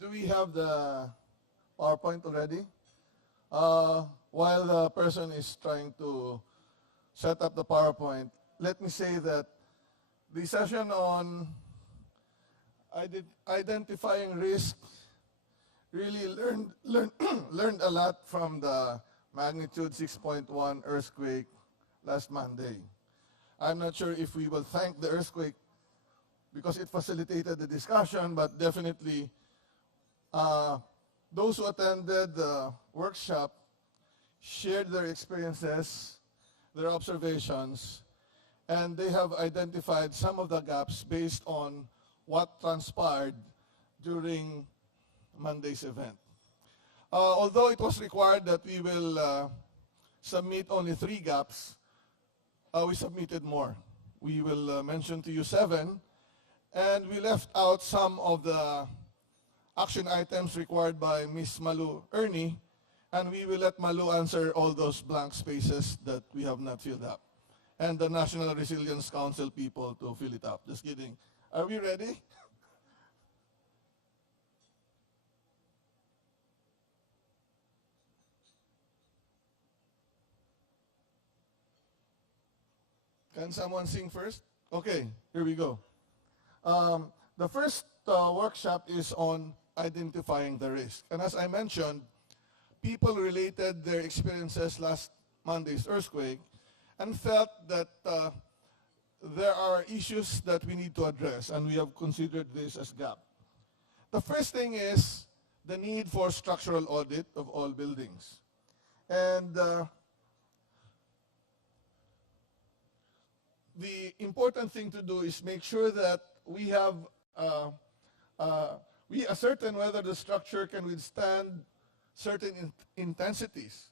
Do we have the PowerPoint already? While the person is trying to set up the PowerPoint, let me say that the session on identifying risk really learned a lot from the magnitude 6.1 earthquake last Monday. I'm not sure if we will thank the earthquake because it facilitated the discussion, but definitely those who attended the workshop shared their experiences, their observations, and they have identified some of the gaps based on what transpired during Monday's event. Although it was required that we will submit only 3 gaps, we submitted more. We will mention to you 7, and we left out some of the action items required by Ms. Malu Ernie, and we will let Malu answer all those blank spaces that we have not filled up, and the National Resilience Council people to fill it up. Just kidding. Are we ready? Can someone sing first? Okay, here we go. The first workshop is on identifying the risk. And as I mentioned, people related their experiences last Monday's earthquake and felt that there are issues that we need to address, and we have considered this as gap. The first thing is the need for structural audit of all buildings. And the important thing to do is make sure that we have we ascertain whether the structure can withstand certain intensities,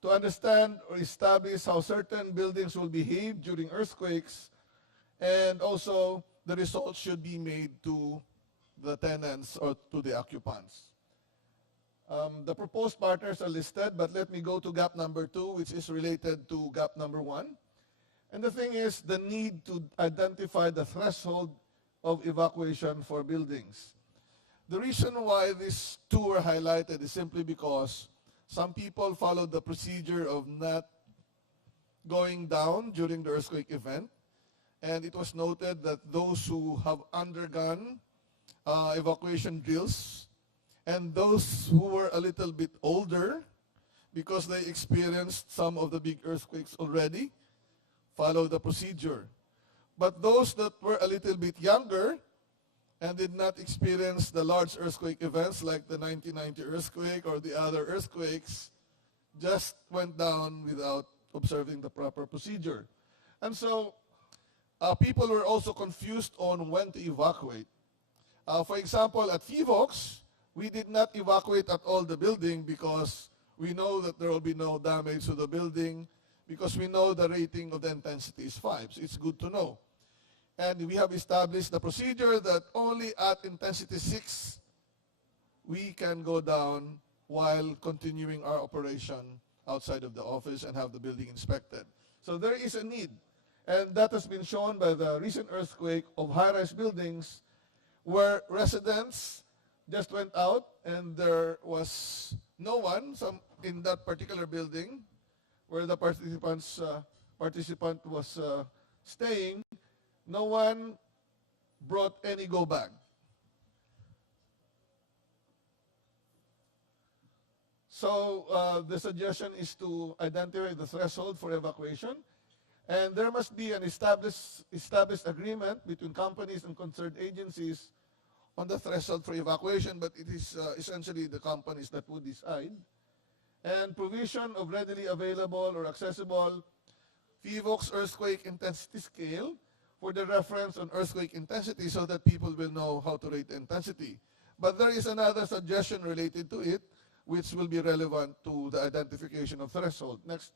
to understand or establish how certain buildings will behave during earthquakes, and also the results should be made to the tenants or to the occupants. The proposed partners are listed, but let me go to gap number 2, which is related to gap number 1. And the thing is the need to identify the threshold of evacuation for buildings. The reason why these 2 were highlighted is simply because some people followed the procedure of not going down during the earthquake event, and it was noted that those who have undergone evacuation drills and those who were a little bit older because they experienced some of the big earthquakes already follow the procedure. But those that were a little bit younger and did not experience the large earthquake events like the 1990 earthquake or the other earthquakes just went down without observing the proper procedure. And so people were also confused on when to evacuate. For example, at FIVOX, we did not evacuate at all the building because we know that there will be no damage to the building, because we know the rating of the intensity is 5. So it's good to know. And we have established the procedure that only at intensity 6 we can go down while continuing our operation outside of the office and have the building inspected. So there is a need. And that has been shown by the recent earthquake of high-rise buildings where residents just went out and there was no one in that particular building where the participant was staying. No one brought any go bag. So the suggestion is to identify the threshold for evacuation, and there must be an established agreement between companies and concerned agencies on the threshold for evacuation, but it is essentially the companies that would decide. And provision of readily available or accessible FIVOX earthquake intensity scale for the reference on earthquake intensity so that people will know how to rate the intensity. But there is another suggestion related to it which will be relevant to the identification of threshold. Next.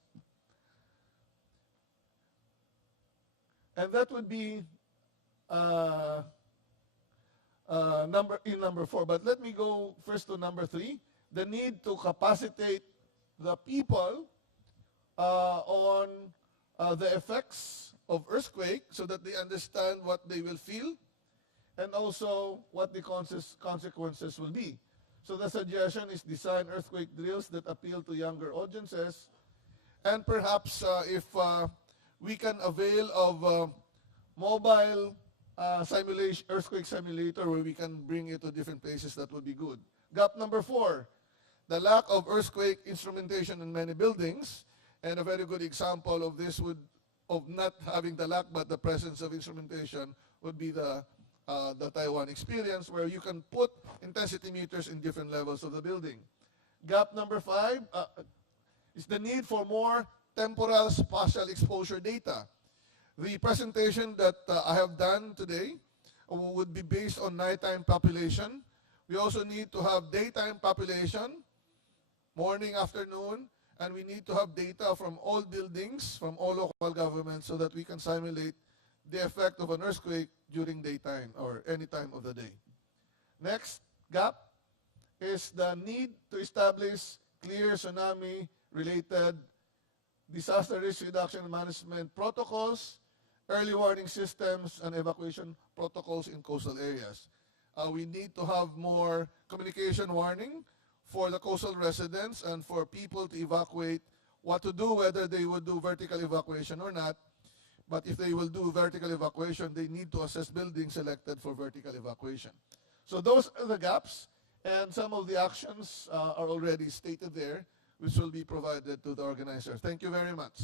And that would be number 4. But let me go first to number 3, the need to capacitate the people on the effects of earthquake so that they understand what they will feel and also what the consequences will be. So the suggestion is design earthquake drills that appeal to younger audiences, and perhaps if we can avail of mobile earthquake simulator where we can bring it to different places, that would be good. Gap number 4, the lack of earthquake instrumentation in many buildings. And a very good example of this of not having the lack but the presence of instrumentation would be the Taiwan experience, where you can put intensity meters in different levels of the building. Gap number 5 is the need for more temporal spatial exposure data. The presentation that I have done today would be based on nighttime population. We also need to have daytime population, morning, afternoon, and we need to have data from all buildings, from all local governments, so that we can simulate the effect of an earthquake during daytime or any time of the day. Next gap is the need to establish clear tsunami-related disaster risk reduction and management protocols, early warning systems, and evacuation protocols in coastal areas. We need to have more communication warning for the coastal residents and for people to evacuate, what to do, whether they would do vertical evacuation or not. But if they will do vertical evacuation, they need to assess buildings selected for vertical evacuation. So those are the gaps, and some of the actions are already stated there, which will be provided to the organizers. Thank you very much.